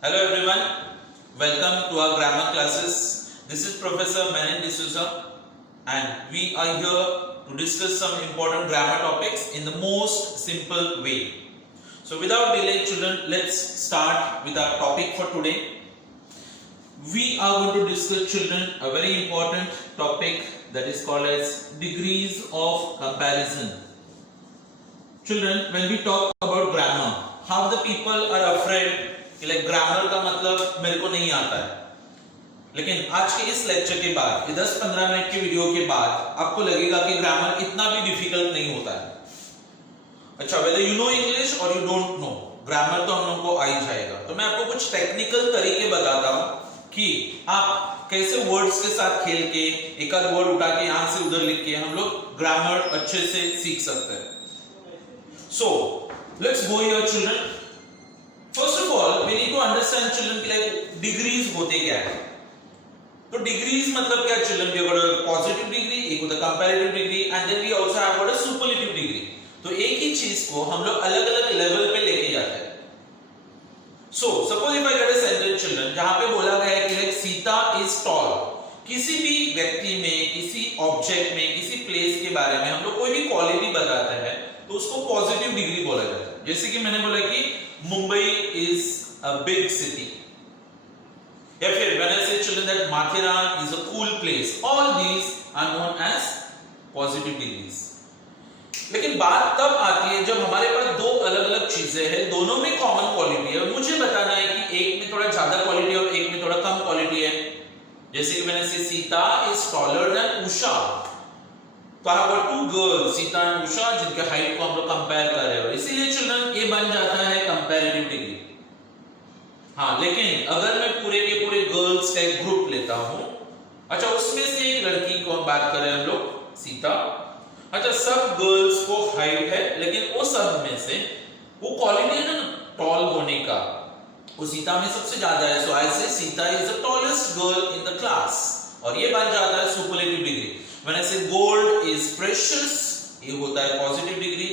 Hello everyone, welcome to our grammar classes. This is Professor Menon D'Souza and we are here to discuss some important grammar topics in the most simple way. So without delay children, let's start with our topic for today. We are going to discuss children a very important topic that is called as degrees of comparison. Children, when we talk about grammar, how the people are afraid कि like grammar का मतलब मेरे को नहीं आता है, लेकिन आज के इस लेक्चर के बाद 10-15 मिनट की वीडियो के बाद आपको लगेगा कि ग्रामर इतना भी डिफिकल्ट नहीं होता है. अच्छा, वेदर यू नो इंग्लिश और यू डोंट नो, ग्रामर तो हम लोगों को आ ही जाएगा. तो मैं आपको कुछ टेक्निकल तरीके बताता हूं कि आप कैसे वर्ड्स के साथ खेल के एक आध वर्ड उठा के यहां से उधर लिख के हम लोग ग्रामर अच्छे से सीख सकते हैं. So let's go here children. First of all, we need to understand children कि like degrees होते क्या है. तो degrees मतलब क्या children? We have got a positive degree, एक होता है comparative degree, and then we also have got a superlative degree. तो एक ही चीज को हम लोग अलग-अलग लेवल पे लेके जाते हैं. So suppose if I get a sentence children जहाँ पे बोला गया है कि like सीता is tall. किसी भी व्यक्ति में, किसी ऑब्जेक्ट में, किसी प्लेस के बारे में हम लोग कोई भी क्वालिटी बताते हैं तो उसको पॉजिटिव डिग्री बोला जाता है. जैसे कि मैंने बोला कि Mumbai is a big city, या फिर when I say children that Matheran is a cool place, all these are known as positive degrees. लेकिन बात तब आती है जब हमारे पास दो अलग-अलग चीजें हैं, दोनों में कॉमन क्वालिटी है और मुझे बताना है कि एक में थोड़ा ज्यादा क्वालिटी है और एक में थोड़ा कम क्वालिटी है. जैसे कि मैंने से Sita is taller than Usha, तो I have two girls Sita and Usha जिनके हाइट को हम लोग कंपेयर कर रहे हैं, इसीलिए चिल्ड्रन ये बन जाता है कंपैरेटिव डिग्री. हाँ, लेकिन अगर मैं पूरे के पूरे गर्ल्स का एक ग्रुप लेता हूं, अच्छा उसमें से एक लड़की को बात कर रहे हैं हम लोग सीता, अच्छा सब गर्ल्स को हाइट है लेकिन वो सब में से वो क्वालिटी है ना टॉल होने का, वो सीता में सबसे ज्यादा है. सो आई से Sita is the tallest girl in the class और ये बन जाता है superlative degree. When I say gold is precious, ये होता है positive degree.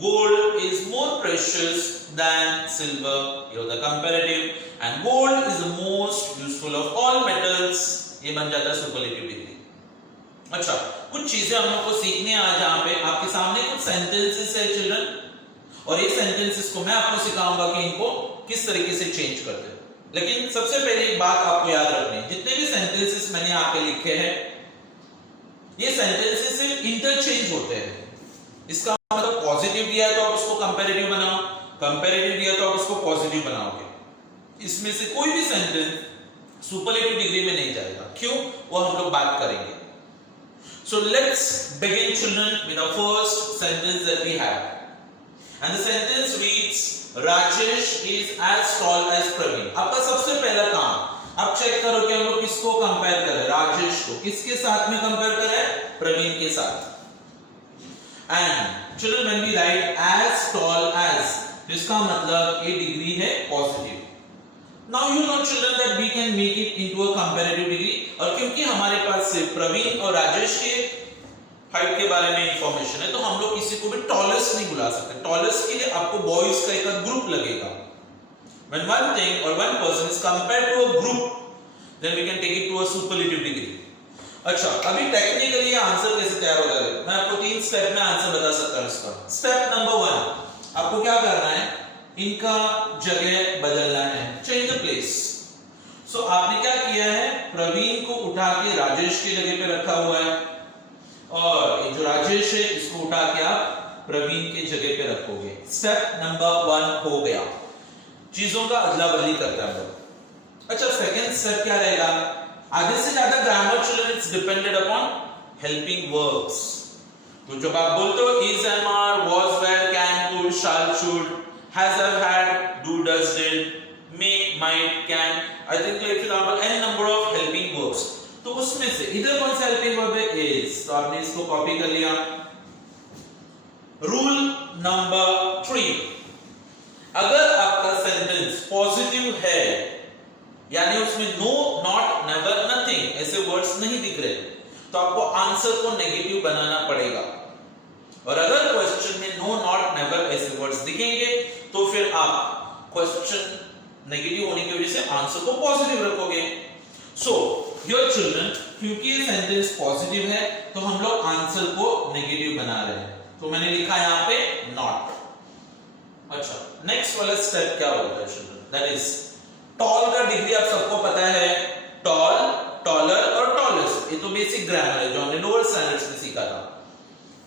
Gold is more precious than silver, ये होता है comparative. And gold is the most useful of all metals, ये बन जाता है सुपरलेटिव डिग्री. अच्छा, कुछ चीजें हम लोग को सीखने आ जहां पे आपके सामने कुछ सेंटेंसेस है चिल्ड्रन, और ये सेंटेंसेस को मैं आपको सिखाऊंगा कि इनको किस तरीके से चेंज करते हैं. लेकिन सबसे पहले एक बात आपको याद रखनी है, जितने भी सेंटेंसेस मैंने यहाँ पे लिखे हैं ये सेंटेंसेस से इंटरचेंज होते हैं. इसका मतलब पॉजिटिव दिया है तो आप उसको कंपैरेटिव बनाओ, कंपैरेटिव दिया तो आप उसको पॉजिटिव बनाओगे. इसमें से कोई भी सेंटेंस सुपरलेटिव डिग्री में नहीं जाएगा. क्यों, वो हम लोग बात करेंगे. So let's begin children with the first sentence that we have, and the sentence reads Rajesh is as tall as Praveen. आपका सबसे पहला काम अब चेक करो कि हम लोग किसको कंपेयर कर रहे हैं. राजेश को किसके साथ में कंपेयर कर रहे हैं? प्रवीण के साथ. And children when we write as tall as, इसका मतलब ये डिग्री है positive. Now you know children that we can make it into a comparative degree. और क्योंकि हमारे पास सिर्फ प्रवीण और राजेश के हाइट के बारे में इंफॉर्मेशन है तो हम लोग किसी को भी टॉलेस्ट नहीं बुला सकते. टॉलेस्ट के लिए आपको बॉयज का एक ग्रुप लगेगा. When one thing or one person is compared to a group, then we can take it to a superlative degree. अच्छा, अभी टेक्निकली आंसर कैसे तैयार होता है मैं आपको 3 स्टेप में आंसर बता सकता हूं इसका. स्टेप नंबर 1, आपको क्या करना है, इनका जगह बदलना है, चेंज द प्लेस. सो आपने क्या किया है, प्रवीण को उठा के राजेश की जगह पे रखा हुआ है और ये जो राजेश है इसको उठा के आप प्रवीण की जगह पे रखोगे. स्टेप नंबर 1 हो गया, चीजों का अदला बदली करता है. अच्छा, सेकंड स्टेप क्या रहेगा, आधे से ज्यादा grammar children it's depended upon helping verbs. तो जब आप बोलते हो is, am, are, was, were, can, could, shall, should, has, have, had, do, does, did, may, might, can, I think like example an number of helping verbs. तो उसमें से इधर कौन सा हेल्पिंग वर्ब है, इज, तो आपने इसको कॉपी कर लिया. रूल नंबर 3, अगर आपका सेंटेंस पॉजिटिव है यानी उसमें नो, नॉट, नेवर, नथिंग ऐसे वर्ड्स नहीं दिख रहे तो आपको आंसर को नेगेटिव बनाना पड़ेगा. और अगर क्वेश्चन में नो, नॉट, नेवर ऐसे वर्ड्स दिखेंगे तो फिर आप क्वेश्चन नेगेटिव होने की वजह से आंसर को पॉजिटिव रखोगे। सो योर चिल्ड्रन, क्योंकि ये सेंटेंस पॉजिटिव है तो हम लोग आंसर को नेगेटिव बना रहे हैं, तो मैंने लिखा यहां पे नॉट। अच्छा, नेक्स्ट वाला स्टेप क्या होता है चिल्ड्रन, दैट इज टॉल का डिग्री आप सबको पता है, टॉल, टॉलर और टॉलेस्ट, ये तो बेसिक ग्रामर है जो हमने लोअर स्टैंडर्ड्स में सीखा था।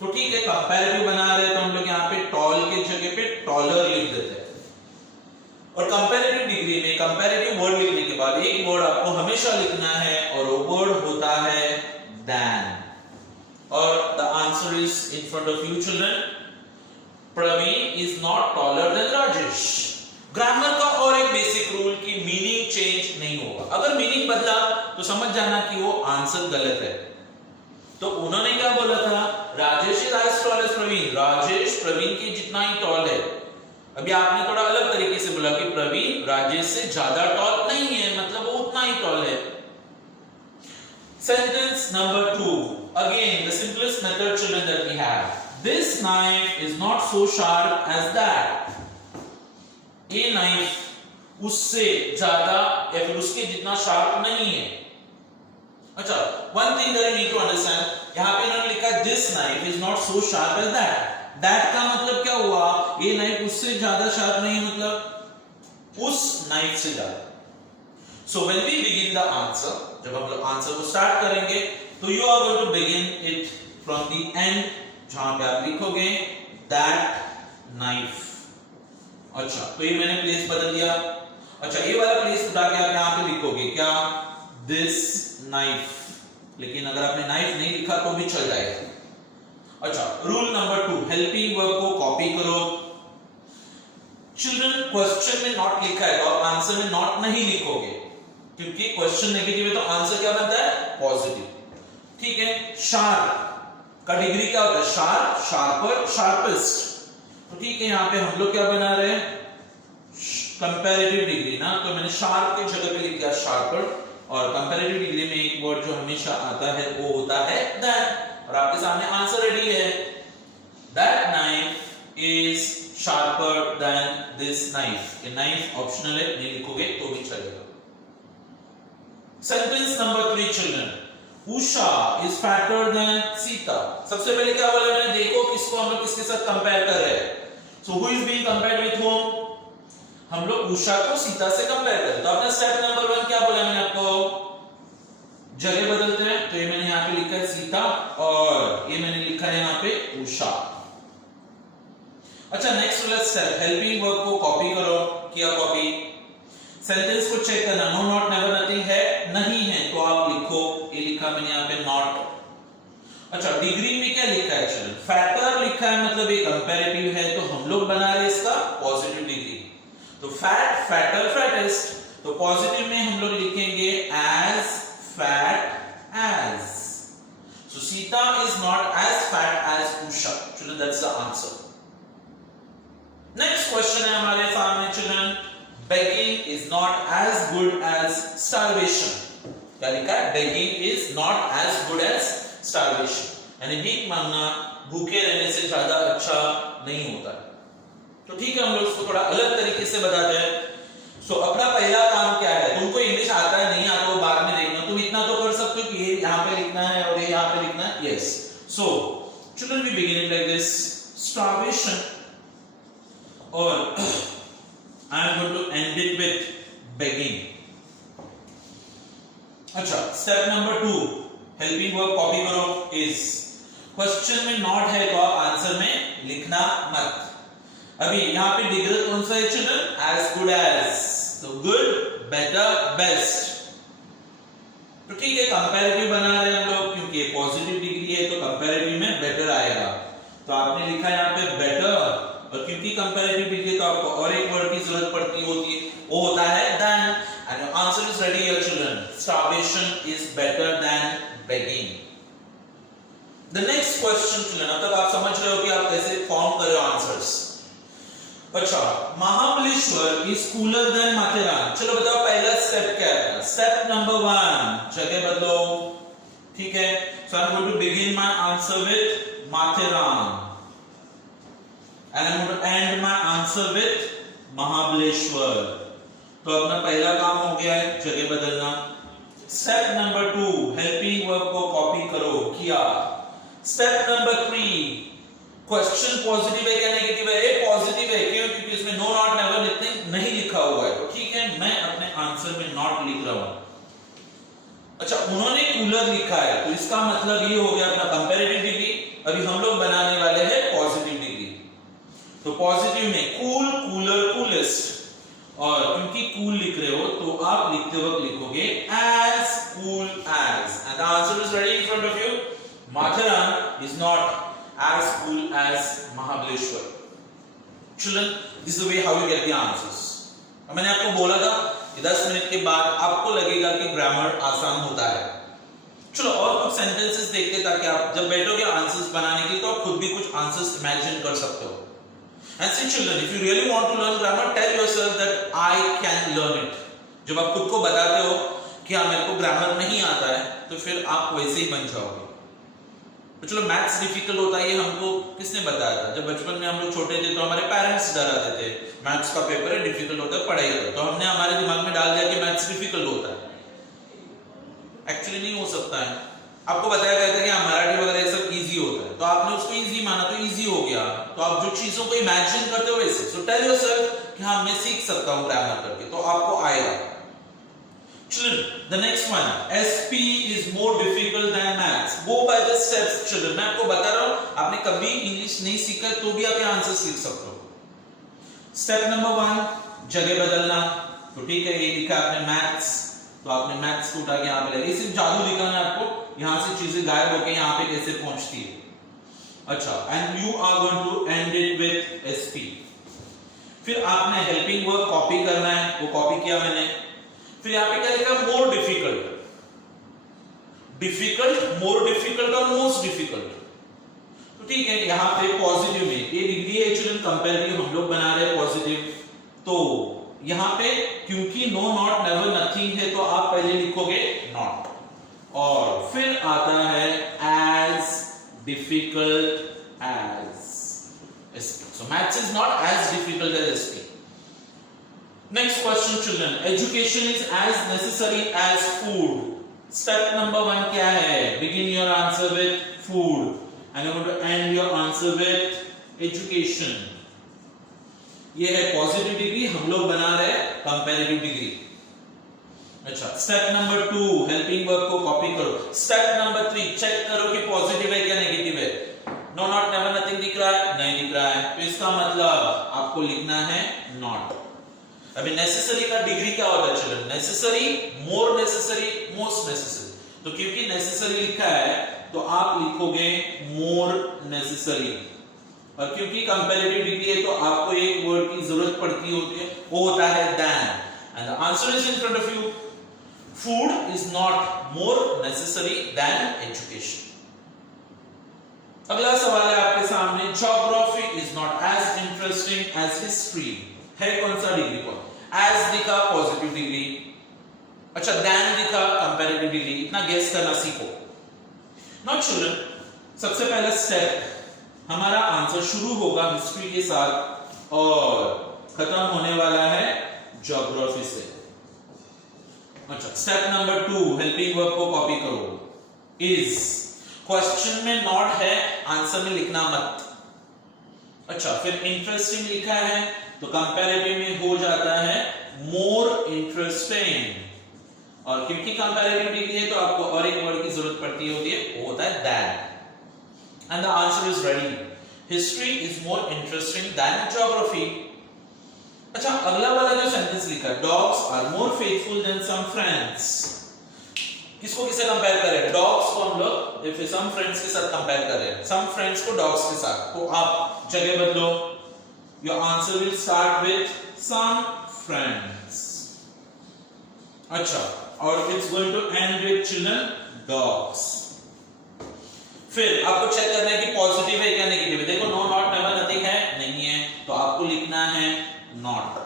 तो ठीक है, कंपैरेटिव बना रहे हैं तो हम लोग यहाँ पे टॉल के जगह पे टॉलर लिख देते हैं। और कंपैरेटिव डिग्री में कंपैरेटिव वर्ड लिखने के बाद एक वर्ड आपको हमेशा लिखना है और वो वर्ड होता है than, और the answer is in front of you children, Praveen is not taller than Rajesh. Grammar का और एक बेसिक रूल की मीनिंग चेंज नहीं होगा, अगर मीनिंग बदला तो समझ जाना कि वो आंसर गलत है। तो उन्होंने क्या बोला था, Rajesh is as tall as Praveen, Rajesh Praveen के जितना ही टॉल है। अभी आपने थोड़ा अलग तरीके से बोला कि प्रवीण राजेश से ज्यादा टॉल नहीं है, मतलब वो उतना ही टॉल है। Sentence number 2, again the simplest method children that we have, this knife is not so sharp as that. ये नाइफ उससे ज्यादा या फिर उसके जितना शार्प नहीं है। अच्छा, one thing that you need to understand, यहां पे इन्होंने लिखा this knife is not so sharp as that. That का मतलब क्या हुआ, ये नाइफ उससे ज्यादा शार्प नहीं है, मतलब उस नाइफ से ज्यादा। So when we begin the answer, जब हम लोग आंसर को स्टार्ट करेंगे तो you are going to begin it from the end, जहां पे आप लिखोगे दैट नाइफ। अच्छा, तो ये मैंने प्लेस बदल दिया। अच्छा, ये वाला प्लेस उठा के आप यहां पे लिखोगे क्या, दिस नाइफ, लेकिन अगर आपने नाइफ नहीं लिखा तो भी चल जाएगा। अच्छा, रूल नंबर 2, हेल्पिंग वर्ब को कॉपी करो। चिल्ड्रन, क्वेश्चन में नॉट लिखा है तो आप आंसर में नॉट नहीं लिखोगे, क्योंकि क्वेश्चन नेगेटिव है तो आंसर क्या बनता है, पॉजिटिव। ठीक है, शार्प का डिग्री क्या होता है, शार्प, शार्पर, शार्पेस्ट। तो ठीक है, यहां पे हम लोग क्या बना रहे हैं, कंपैरेटिव डिग्री ना, तो मैंने शार्प के जगह पे लिख दिया शार्पर, और कंपैरेटिव डिग्री में एक वर्ड जो हमेशा आता है वो होता है than, और आपके सामने आंसर रेडी है, that knife is sharper than this knife। ये knife ऑप्शनल है, नहीं लिखोगे तो भी चलेगा। Sentence number 3 children, Usha is fatter than Sita. सबसे पहले क्या बोला मैंने, देखो किसको हम लोग किसके साथ कंपेयर कर रहे हैं। So who is being compared with whom, हम लोग उषा को सीता से कंपेयर करें, तो अपना स्टेप नंबर 1 क्या बोला मैंने आपको, जगह बदलते हैं। तो ये मैंने यहां पे लिखा है सीता और ये मैंने लिखा है यहां पे उषा। अच्छा, नेक्स्ट वाला स्टेप, हेल्पिंग वर्ब को कॉपी करो। किया कॉपी, सेंटेंस को चेक करना, नो नॉट नेवर नथिंग है, नहीं है तो आप लिखो, ये लिखा मैंने यहां पे नॉट। अच्छा, डिग्री में क्या लिखा है चिल्ड्रन, फैक्टर लिखा है, मतलब ये कंपैरेटिव है तो हम लोग बना रहे इसका पॉजिटिव डिग्री। तो फैट, फैटर, फैटेस्ट, तो पॉजिटिव में हम लोग लिखेंगे as fat as. So Sita is not as fat as Usha. Children, that's the answer. Next question है हमारे सामने children, begging is not as good as starvation। क्या लिखा है, begging is not as good as starvation, यानी भीख मांगना भूखे रहने से ज्यादा अच्छा नहीं होता है। तो ठीक है, हम लोग उसको थोड़ा अलग तरीके से बताते हैं। सो अपना पहला काम क्या है, तुमको इंग्लिश आता है नहीं आता वो बाद में देखना, तुम इतना तो कर सकते हो कि ये यहां पे लिखना है और ये यहां पे लिखना है। Yes, so children we begin it like this, starvation, और I am going to end it with begging। अच्छा, step number 2, helping verb copy करो। इज क्वेश्चन में नॉट है तो आप आंसर में लिखना मत। अभी यहां पे डिग्री कौन सा है चिल्ड्रन, एज गुड एज, तो गुड, बेटर, बेस्ट। तो ठीक है, कंपैरेटिव बना रहे हैं हम लोग, क्योंकि पॉजिटिव डिग्री है तो कंपैरेटिव में बेटर आएगा, तो आपने लिखा है यहां पे बेटर, और क्योंकि कंपैरेटिव डिग्री तो आपको और एक वर्ड की जरूरत पड़ती होती है, वो होता है than, and your answer is ready here children, starvation is better than begging। The next question children, अब तक आप समझ रहे हो कि आप कैसे फॉर्म कर रहे हो आंसर्स। अच्छा, Mahabaleshwar is cooler than Matheran. चलो बताओ पहला स्टेप क्या है, स्टेप नंबर 1, जगह बदलो। ठीक है, so I am going to begin my answer with Matheran and I am going to end my answer with Mahabaleshwar. तो अपना पहला काम हो गया है जगह बदलना। स्टेप नंबर 2 हेल्पिंग वर्ब को कॉपी करो, किया। स्टेप नंबर 3 क्वेश्चन पॉजिटिव है क्या नेगेटिव है? ये पॉजिटिव है, क्यों? क्योंकि इसमें नो नॉट नेवर नहीं लिखा हुआ है, तो ठीक है मैं अपने आंसर में नॉट लिख रहा हूं। अच्छा, उन्होंने कूलर लिखा है तो इसका मतलब ये हो गया अपना कंपैरेटिव डिग्री। अभी हम लोग बनाने वाले हैं पॉजिटिव डिग्री। तो पॉजिटिव में कूल, कूलर, कूलेस्ट, और क्योंकि कूल लिख रहे हो तो आप लिखते वक्त लिखोगे as cool as, and the answer is ready in front of you. Matharan is not as cool as Mahabaleshwar. Children, this is the way how you get the answers. अब मैंने आपको बोला था कि 10 मिनट के बाद आपको लगेगा कि ग्रामर आसान होता है। चलो और कुछ सेंटेंसेस देखते ताकि आप जब बैठोगे आंसर्स बनाने के लिए तो आप खुद भी कुछ आंसर्स इमेजिन कर सकते हो। And see children, if you really want to learn grammar, tell yourself that I can learn it. जब आप खुद को बताते हो कि हाँ मेरे को ग्रामर नहीं आता है, तो फिर आप वैसे ही बन जाओगे। तो चलो मैथ्स डिफिकल्ट होता है ये हमको किसने बताया था? जब बचपन में हम लोग छोटे थे तो हमारे पेरेंट्स डराते थे मैथ्स का पेपर है डिफिकल्ट होता है पढ़ाई करो, तो हमने हमारे दिमाग में डाल दिया कि मैथ्स डिफिकल्ट होता है। एक्चुअली नहीं हो सकता है। आपको बताया गया था कि मराठी वगैरह सब इजी होता है, तो आपने उसको इजी माना तो इजी हो गया। तो आप जो चीजों को इमेजिन करते हो वैसे, सो टेल योरसेल्फ कि हाँ मैं सीख सकता हूँ ग्रामर करके, तो आपको आएगा। Children, the next one, SP is more difficult than maths. Go by the steps, children. मैं आपको बता रहा हूँ, आपने कभी इंग्लिश नहीं सीखा तो भी आप ये आंसर सीख सकते हो। स्टेप नंबर 1 जगह बदलना, तो ठीक है ये लिखा आपने मैथ्स, तो आपने मैथ्स को उठा के यहाँ पे लगा, सिर्फ जादू दिखाना है आपको, यहाँ से चीजें गायब होके यहाँ पे कैसे पहुंचती है। अच्छा, and you are going to end it with SP। फिर आपने हेल्पिंग वर्ब कॉपी करना है, वो कॉपी किया मैंने। फिर यहाँ पे क्या लिखा? More difficult, difficult, more difficult और मोस्ट डिफिकल्ट। तो ठीक है यहाँ पे पॉजिटिव में ये डिग्री है चिल्ड्रन, कंपैरेटिव हम लोग बना रहे हैं पॉजिटिव, तो यहाँ पे क्योंकि नो नॉट नेवर नथिंग है तो आप पहले लिखोगे नॉट, और फिर आता है as difficult as SP. So maths is not as difficult as SP. Next question children, education is as necessary as food. Step number 1 क्या है? Begin your answer with food and you're going to end your answer with education. ये है positive degree, हम लोग बना रहे हैं comparative degree. अच्छा, स्टेप नंबर 2 हेल्पिंग वर्ब को कॉपी करो। स्टेप नंबर 3 चेक करो कि पॉजिटिव है क्या नेगेटिव है। नो नॉट नेवर नथिंग दिख रहा है? नहीं दिख रहा है, तो इसका मतलब आपको लिखना है नॉट। अभी नेसेसरी का डिग्री क्या होता है चिल्ड्रन? नेसेसरी, मोर नेसेसरी, मोस्ट नेसेसरी। तो क्योंकि नेसेसरी लिखा है तो आप लिखोगे मोर नेसेसरी, और क्योंकि कंपैरेटिव डिग्री है तो आपको एक वर्ड की जरूरत पड़ती होती है, वो होता है than, and the answer is in front of you. Food is not more necessary than education. अगला सवाल है आपके सामने, Geography is not as interesting as history. है कौन सा डिग्री को? As दिखा पॉजिटिव डिग्री, अच्छा than दिखा कंपैरेटिव डिग्री, इतना गेस करना सीखो। Now children, सबसे पहला स्टेप हमारा आंसर शुरू होगा हिस्ट्री के साथ और खत्म होने वाला है ज्योग्राफी से। अच्छा, स्टेप नंबर 2 हेल्पिंग वर्ब को कॉपी करो। इज क्वेश्चन में नॉट है, आंसर में लिखना मत। अच्छा, फिर इंटरेस्टिंग लिखा है तो कंपैरेटिव में हो जाता है मोर इंटरेस्टिंग, और क्योंकि कंपैरेटिव डिग्री है तो आपको और एक वर्ड की जरूरत पड़ती होती है, वो होता है that. And the answer is ready. History is more interesting than geography. अच्छा, अगला वाला जो सेंटेंस लिखा है, dogs are more faithful than some friends. किसको किससे कंपेयर करें? डॉग्स को हम लोग फिर सम फ्रेंड्स के साथ कंपेयर कर रहे हैं, सम फ्रेंड्स को डॉग्स के साथ, तो आप जगह बदलो। Your answer will start with some friends. अच्छा, और it's going to end with children dogs. फिर आपको चेक करना है कि पॉजिटिव है क्या नेगेटिव है। देखो नो नॉट नेवर नथिंग है, नहीं है, तो आपको लिखना है नॉट।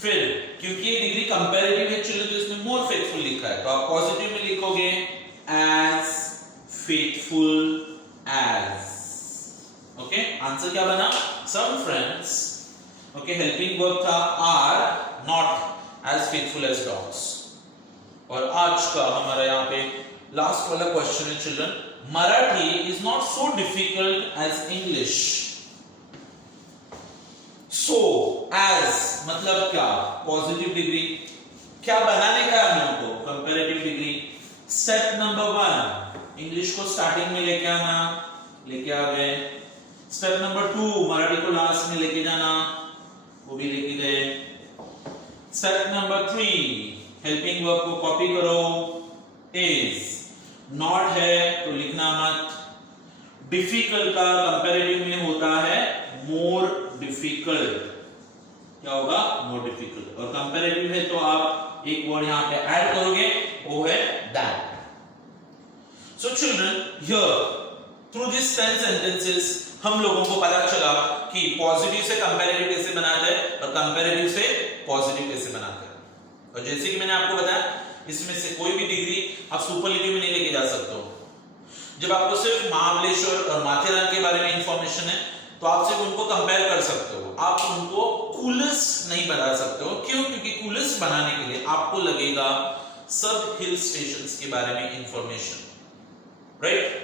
फिर क्योंकि ये डिग्री कंपैरेटिव है चिल्ड्रन तो इसमें मोर फेथफुल लिखा है, तो आप पॉजिटिव में लिखोगे as faithful as. Okay, answer क्या बना? Some friends. Okay, helping verb था are, not as faithful as dogs. और आज का हमारा यहाँ पे लास्ट वाला क्वेश्चन है children, Marathi is not so difficult as English. So as मतलब क्या, पॉजिटिव डिग्री. क्या बनाने का है हम लोग को, comparative degree. Step number 1 English को स्टार्टिंग में लेके आना, लेके आ गए. स्टेप नंबर 2 मराठी को लास्ट में लेके जाना, वो भी लेके गए. स्टेप नंबर 3 हेल्पिंग वर्ब को कॉपी करो. इज नॉट है तो लिखना मत. डिफिकल्ट का कंपैरेटिव में होता है मोर डिफिकल्ट. क्या होगा, मोर डिफिकल्ट. और कंपैरेटिव है तो आप एक वर्ड यहां पे ऐड करोगे, वो है that. So children here through this 10 sentences हम लोगों को पता चला कि पॉजिटिव से कंपैरेटिव कैसे बनाते हैं और कंपैरेटिव से पॉजिटिव कैसे बनाते हैं. और जैसे कि मैंने आपको बताया, इसमें से कोई भी डिग्री आप सुपरलेटिव में नहीं लेके जा सकते हो. जब आपको सिर्फ महाबलेश्वर और माथेरान के बारे में इंफॉर्मेशन है तो आप सिर्फ उनको कंपेयर कर सकते हो, आप उनको कूलेस्ट नहीं बना सकते हो. क्यों? क्योंकि कूलेस्ट बनाने के लिए आपको लगेगा सब हिल स्टेशंस के बारे में information. Right?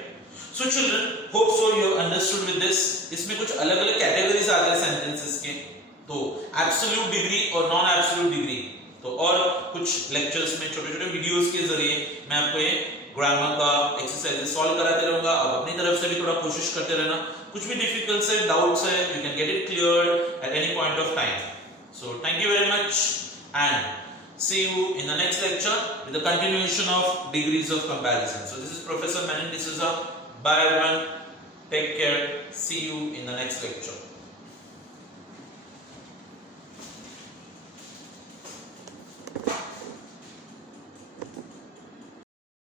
So children, hope so you have understood with this. इसमें कुछ अलग-अलग कैटेगरीज आते हैं सेंटेंसेस के. तो एब्सोल्यूट डिग्री और नॉन एब्सोल्यूट डिग्री. तो और कुछ लेक्चर्स में छोटे-छोटे वीडियोस के जरिए मैं आपको ये ग्रामर का एक्सरसाइजेस सॉल्व कराते रहूंगा. आप अपनी तरफ से भी थोड़ा कोशिश करते रहना. कुछ भी डिफिकल्ट से डाउट्स है, you can get it cleared at any point of time. So thank you very much and see you in the next lecture with the continuation of degrees of comparison. So this is Professor Manin D'Souza. Bye everyone. Take care. See you in the next lecture.